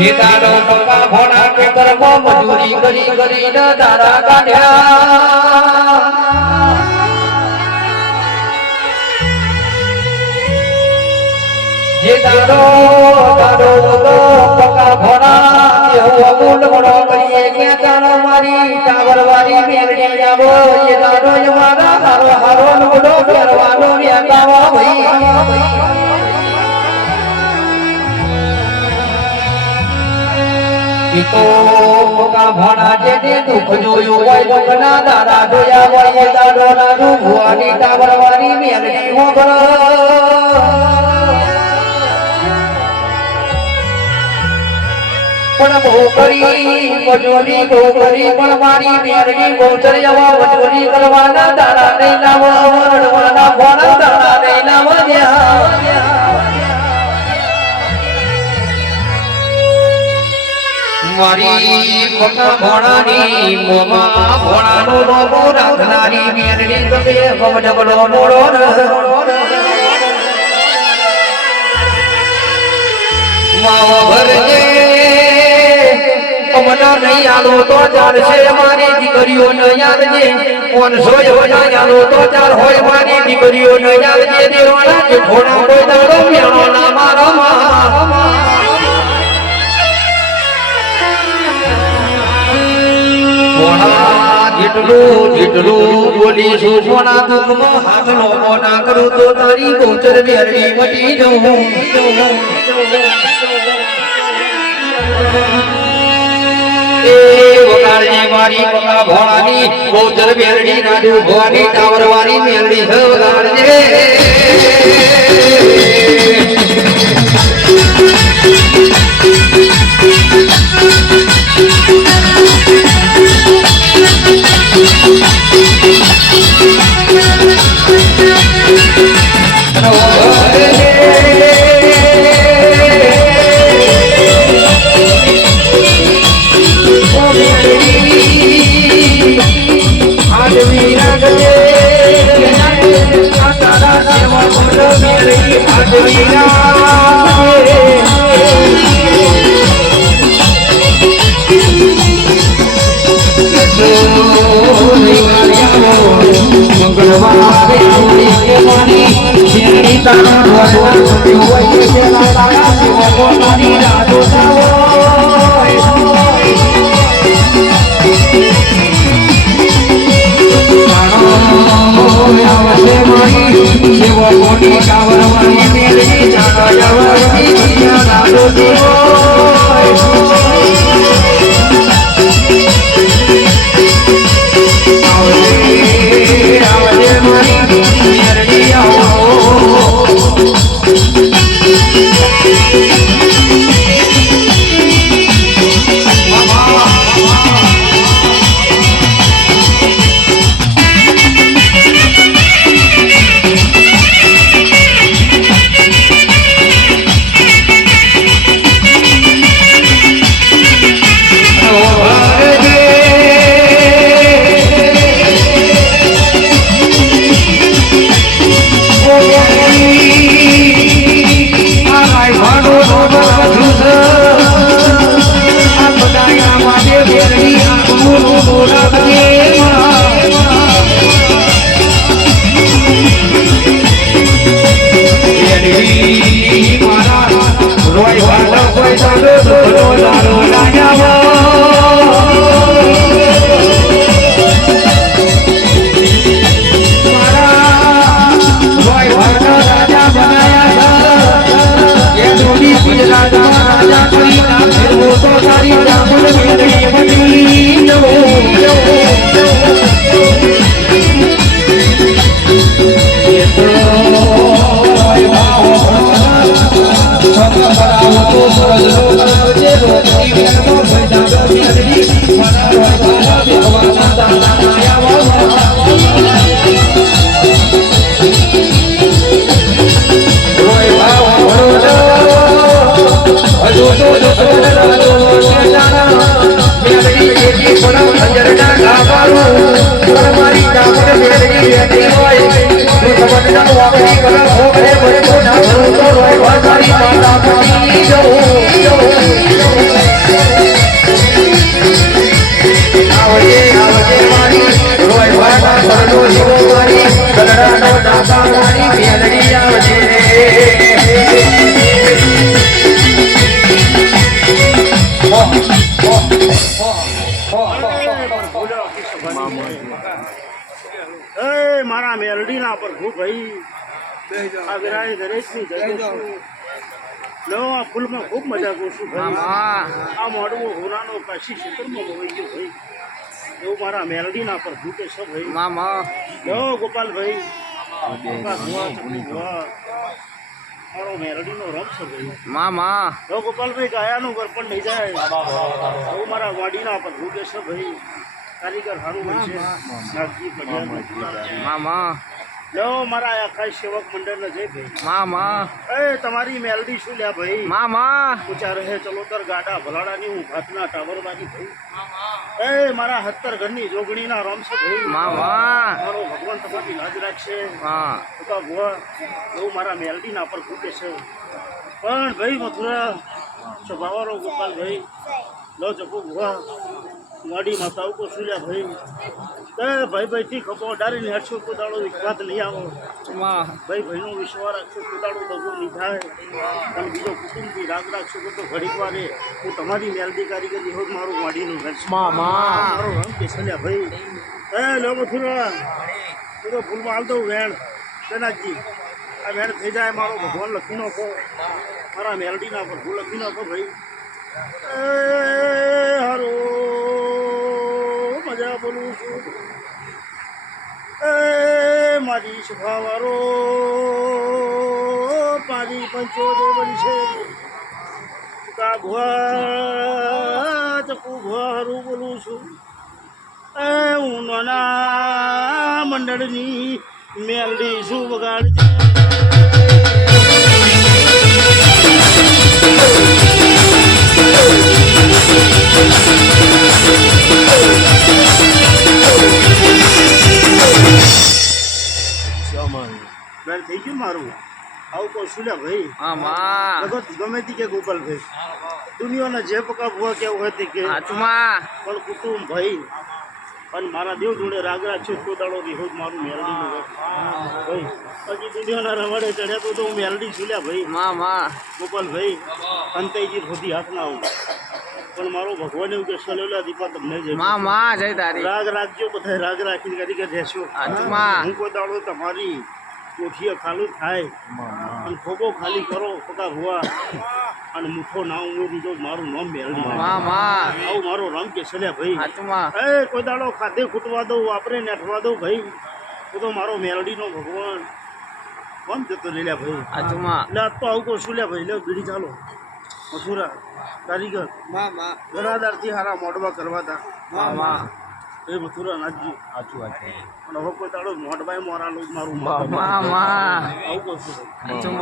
સીતાનો પપ્પા ભોળા ખેતરમાં મજૂરી કરી કરીને દાડા કાઢ્યા જે દાડો પપ્પા ભોળા એવું અમૂલ મોડો કરીએ કે ચાલો મારી ટાવરવાળી મેલડી આવો એ દાડો મારા હારો હારો મોડો ફેરવાનો વેગાવો ભાઈ તો મોકા ભણા જે દુઃખ જોયું હોય દુઃખના દાડા જોયા હોય એ દાડો ના ભુવાની ટાવરવાળી મેલડી મોગળ પણ મજૂરી બહુ કરી પણ મારી મેરડી ગોચરિયામાં મજૂરી કરવાના દાડા નહીં લાવવા વરડવાના ભોળા દાડા નહીં લાવવા મારી પકા ભોળાની મોમાં ભોળાનો રોગો રાખનારી મેરડી ગમે ડબલો મોડો માવો ભરજે મના નહીં આલો તો ચાલશે મારી દીકરીઓ ન યાદજે 500 હોય આલો તો ચાલ હોય મારી દીકરીઓ ન યાદજે દેવાના કે થોડા કોઈ દાડો મેળો ના મારો જેટલું બોલીશું સોના દુઃખમાં હાથ લોકો ના કરું તો તારી ગોચર મેરડી મટી જવું વગાડજી મારી પકા ભોળાની ગોચર મેરડી નાદુ ભવાની ટાવરવાળી મેરડી વગાડજે Yo ગગડાનો દાતા મારી મેલડી આવજે મારા મેલડી ના પર ભૂ ભાઈ આ વિરાય દરેકની જગ્યા લો આ ફૂલમાં ખૂબ મજા કરું છું ભાઈ આ મોડવું હોનાનો કાશી ક્ષેત્રમાં હોઈ ગયો ભાઈ એવું મારા મેલડી ના પર ભૂ કે છે ભાઈ લો ગોપાલભાઈ મારો મેલડી નો રમ છે ભાઈ લો ગોપાલભાઈ ગાયાનું ઘર પણ નહીં જાય એવું મારા વાડીના પર ભૂ કે છે ભાઈ કારીગર સારું બનશે નાગજી પડિયા લો મારા આખા સેવક મંડળ ને જઈ ભાઈ એ તમારી મેલડી શું લ્યા ભાઈ પૂછા રહે ચલો તર ગાડા ભલાડાની હું ભાતના ટાવરવાની ભાઈ એ મારા 70 ઘરની જોગણીના રોમ છે ભાઈ મારો ભગવાન તમારી લાજ રાખશે ભુવા એવું મારા મેલડી ના પર ફૂટે છે પણ ભાઈ મથુરા સ્વભાવરો ગોપાલ ભાઈ લો ચપુ ભુવા ગાડી માતાઓ કો સુલ્યા ભાઈ ભાઈ થી ખપો ડારીને હેઠસો કુદાડો વિશ્વાસ લઈ આવો ભાઈ ભાઈનો વિશ્વાસ રાખશો કુદાડો દગો નહીં થાય અને બીજો કુટુંબથી રાગ રાખશો તો ઘડીક વારે હું તમારી મેલડી કારીગરી હોત મારું વાડીનું ઘર મારો રંગ કે છલ્યા ભાઈ લો મથુરા તો ફૂલમાં હાલ દઉં વેણ તેનાજી આ વેણ થઈ જાય મારો ભગવાન લખી નાખો મારા મેલડીના પર ભૂ લખી નાખો ભાઈ હારો મજા બોલું છું મારી સ્વભાવારો પારી પંચોદે બનશે કા ભુવા ચકુ ભુવા હારું બોલું છું હું નાના મંડળની મેલડી શું વગાડજે થઈ ગયું મારું આવું કોઈ શું ભાઈ જગત ગમે તે કે ગોપાલભાઈ દુનિયાના જે પકા ભુવા કેવું હોય તે કે પણ કુટુંબ ભાઈ અને મારા દેવ જોડે રાગ રાખ્યો તો દાડો વિહોદ મારું મેલડીનું ભાઈ પછી દુનિયાના રવાડે ચડ્યા તો હું મેલડી છુલ્યા ભાઈ ગોપાલભાઈ અંતઈજી સુધી હાથ ના આવું પણ મારો ભગવાન એવું કે સલેલા દીપા તમને રાગ રાખજો બધા રાગ રાખીને કરી રહેશો હું કોઈ દાડો તમારી કોઠીએ ખાલું થાય અને ખોબો ખાલી કરો પકા ભુવા અને મુઠો ના ઉમેરી દો મારું નામ મેળવી આવું મારો રંગ કે છલ્યા ભાઈ એ કોઈ દાડો ખાધે ખૂટવા દઉં વાપરે નેઠવા દઉં ભાઈ તો મારો મેલડીનો ભગવાન કોણ જતો લેલ્યા ભાઈ એટલે આજ તો આવું કહું છું લ્યા ભાઈ લે બીડી ચાલો મથુરા કારીગર ઘણાદારથી હારા મોડવા કરવા હતા એ મથુરા નાથજી પણ હવે કોઈ તાળો મોટભાઈ મોરા લોક મારું આવું કહું છું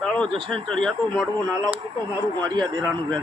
તાળો જશે ચડિયા તો મોડવો ના લાવું તો મારું મારિયા દેરાનું વેર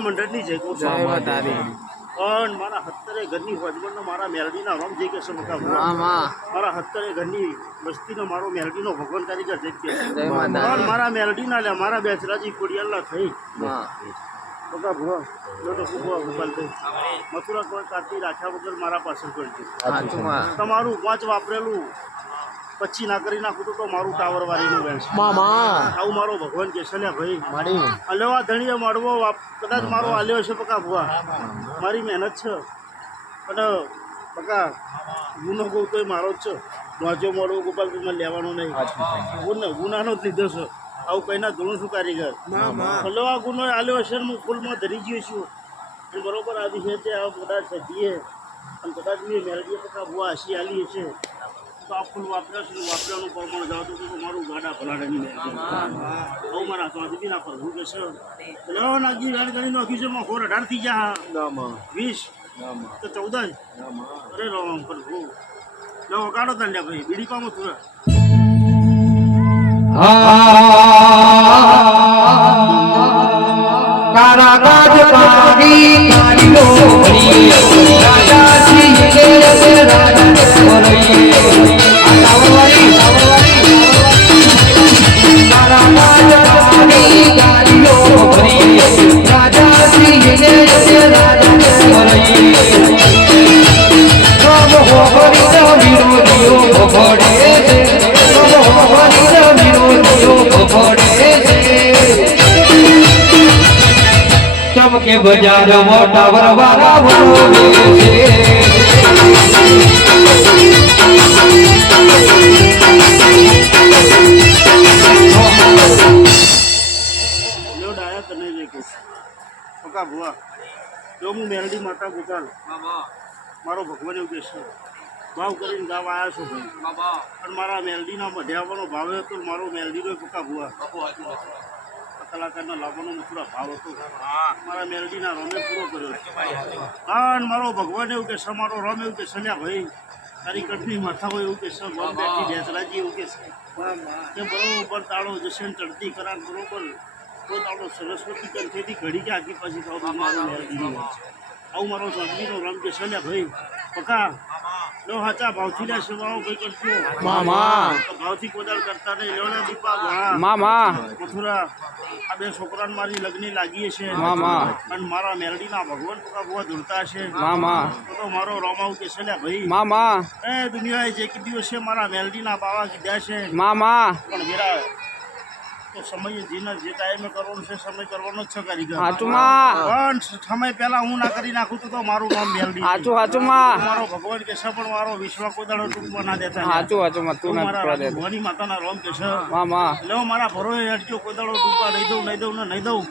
મંડળની છે પણ મારા 70 ઘરની હોજમણનો મારા મેલડીના રોમ જે કે સમકા મારા 70 ઘરની વસ્તીનો મારો મેલડીનો ભગવાન કારીગર જે કે પણ મારા મેલડીના લે મારા બેચરાજી કોડિયાલના થઈ પકા ભુવા તો કુકવા ગોપાલભાઈ મથુરા કોઈ કાઢતી રાખ્યા વગર મારા પાછળ પડતી તમારું પાંચ વાપરેલું પછી ના કરી નાખું તો મારું ટાવર વાળીનું બેન છે આવું મારો ભગવાન કે છે ને ભાઈ અલેવા ધણીએ મળવો કદાચ મારો આલ્યો છે પકા ભુવા મારી મહેનત છે અને પકા ગુનો કહું તોય મારો જ છે વાંચો મળવો ગોપાલભાઈ મને લેવાનો નહીં ગુનાનો જ લીધો છે આવું કઈ ના ધોરણ શું કારીગર અલેવા ગુનો આલ્યો છે હું ફૂલમાં ધરી ગયો છું અને બરોબર આવી છે તે આ કદાચ સધીએ અને કદાચ મેં મેળવીએ પકા ભુવા હસી આલી છે તો આ ફૂલ વાપરવાનું પ્રમાણ જાવ તો મારું ગાડા ભલાડાની બહુ મારા સ્વાદી ના પ્રભુ કે છે એટલે નાગી ગાડી કરી નાખ્યું છે ખોર 18 થઈ જા 20 તો 14 અરે રામ પ્રભુ લો કાઢો તંડ્યા ભાઈ બીડી પામો તું કારાગાજ પાડી કાઢ્યો ભરી રાજા શ્રી કે રાજા ભરી આલાવરી કારાગાજ પાડી કાઢ્યો ભરી રાજા શ્રી કે રાજા ભરી સબ હોરી નો વિરોધીઓ ભોડે છે સબ હોરી નો વિરોધીઓ ભોડે છે ચમકે બજાર મોટા વરવારા વરોવે છે લો ડાયા તને જે કે પકા ભુવા જો હું મેલડી માતા ગોપાલ મારો ભગવાન એવું કે છે ભાવ કરીને ગાવ આવ્યા છો ભાઈ અને મારા મેલડીના મઢિયાવાનો ભાવ હતો મારો મેલડીનો પકા ભુવા કલાકારના લાવવાનો પૂરા ભાવ હતો મારા મેલડીના રમે પૂરો કર્યો અને મારો ભગવાન એવું કે છે મારો રમ એવું કે છે ભાઈ તારી કટની માથા હોય એવું કે છે ગમ બેઠી બેસરાજી એવું કે છે બરોબર તાળો જશે ચડતી કરાર બરોબર તો તાળો સરસ્વતી કંઠેથી ઘડી કે આગી પાછી થાવ મારો મેલડીનો આવું મારો સ્વામીનો રમ કે છે ભાઈ પકા લો હાચા ભાવથી લે સેવાઓ કઈ કરજો ભાવથી કોદાળ કરતા નહીં લેવડા દીપા ઘણા મથુરા આ બે છોકરાને મારી લગ્ની લાગી છે અને મારા મેરડીના ભગવાન પકા બુવા ધૂળતા છે તો મારો રોમાવ કે છે ભાઈ એ દુનિયાએ જે કીધું છે મારા મેરડીના બાવા કીધા છે પણ વેરા તો સમય જીને જે ટાઈમે કરવાનું છે સમય કરવાનો જ છે કારીગર પણ સમય પહેલા હું ના કરી નાખું તો મારું નામ મેલડી મારો ભગવાન કે છે પણ મારો વિશ્વ કોદાળો ટૂંકમાં ના દેતા ભગવાની માતાના રોમ કે છે લો મારા ભરોએ હટજો કોદાળો ટૂંકા નહીં દઉં ને નહીં દઉં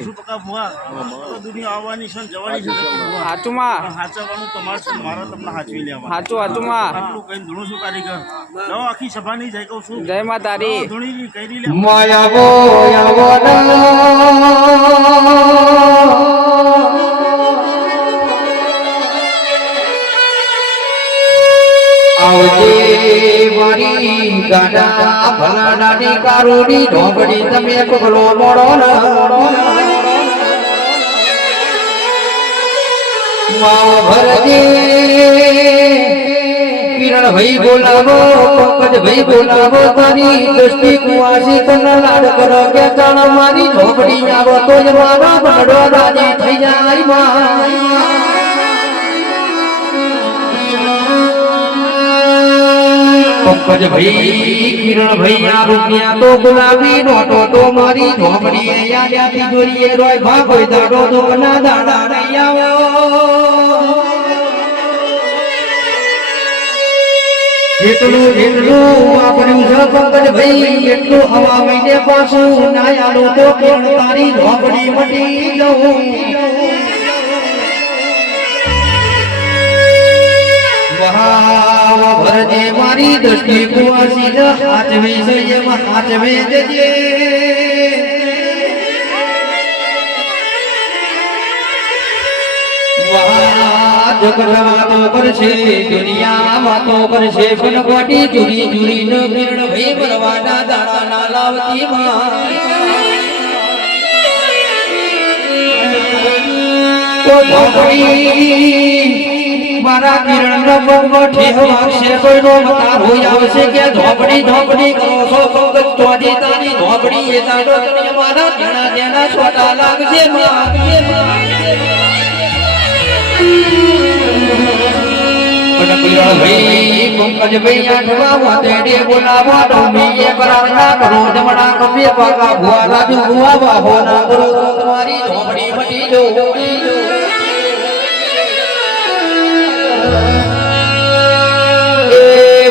શું પકા ભુવા તો દુનિયા આવવાની છે જવાની છે હાચવાનું તમારે છે મારે તમને હાચવી લેવા આટલું કઈ ધૂણું છું કારીગર લો આખી સભાની જય કહું છું જય માતારી માયાવો આવજે મારી ગાડા ભલાડાની કારોની ઢોબડી તમે પગલો મોડો માવ ભરજે કિરણ ભાઈ બોલાવો પંકજ ભાઈ બોલાવો તારી દ્રષ્ટિ કુવાસી તને લાડ કરો કે ચાણ મારી ઝોપડી આવો તો જ મારો બડો રાજી થઈ જાય પંકજ ભાઈ કિરણ ભાઈ આ રૂપિયા તો ગુલાબી નોટો તો મારી ઝોપડી યાદ્યાથી જોડીએ રોય ભાગો દાડો તો ના દાડા નહીં આવો જેટલું વાપર્યું છે પંકજ ભાઈ એટલું હવા મહિને પાછું ના આલો તો કેણ તારી ઝોપડી મટી જવું ભરજે મારી દ્રષ્ટિ કુવાસી હાથવે સંયમ હાથવે જજે જગત વાતો કરશે દુનિયા વાતો કરશે પણ કોટી ચૂરી ચૂરી નો કિરણ ભાઈ ભરવાના દાડા ના લાવતી મારા કિરણ નો પગ ઠેહવાશે કોઈ નો મતાર હોય આવશે કે ઝોપડી કરો છો પગ તો જે તારી ધોબડી એ તારો તને મારા ઘણા તેના છોટા લાગજે ભાઈ પંકજ ભાઈ આઠવા વાતે બોલાવો તો મી એ કરાના કરો જમણા કપે પાકા ભુવા રાજુ ભુવા બાહો ના કરો તમારી ધોબડી મટી જો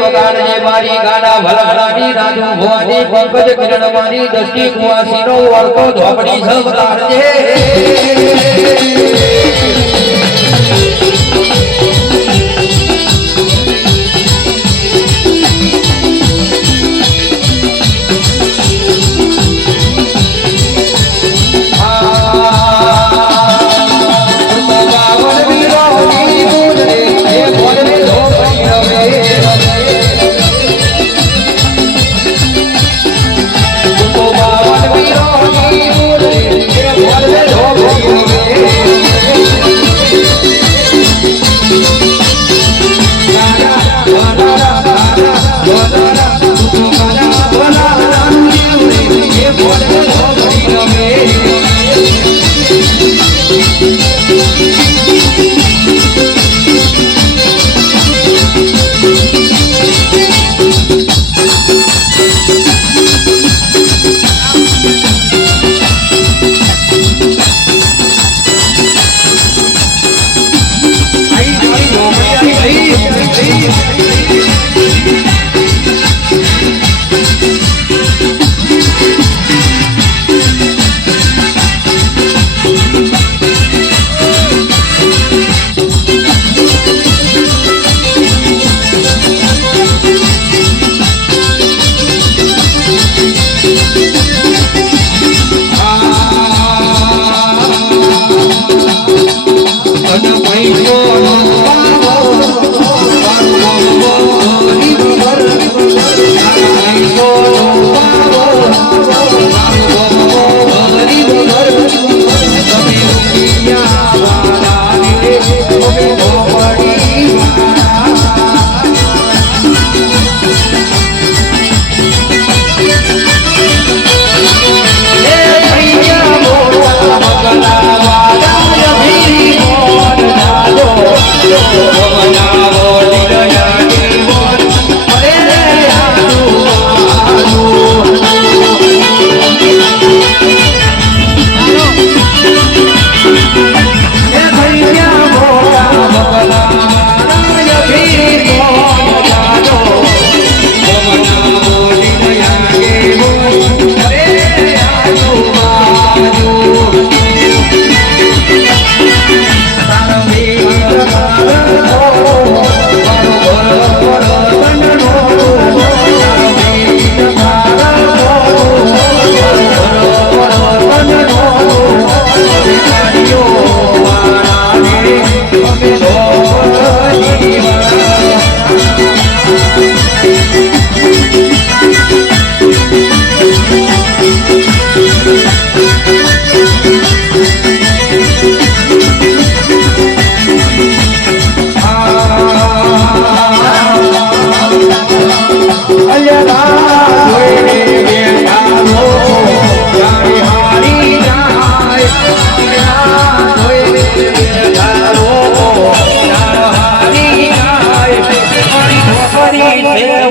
વગાડજે મારી ગાડા ભલાની રાજુ ભુવાની પંકજ કિરણ મારી દસ્તી કુવાસી નો વર્તો ધોબડી સબ વગાડજે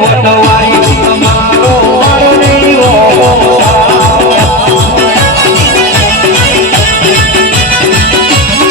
What do I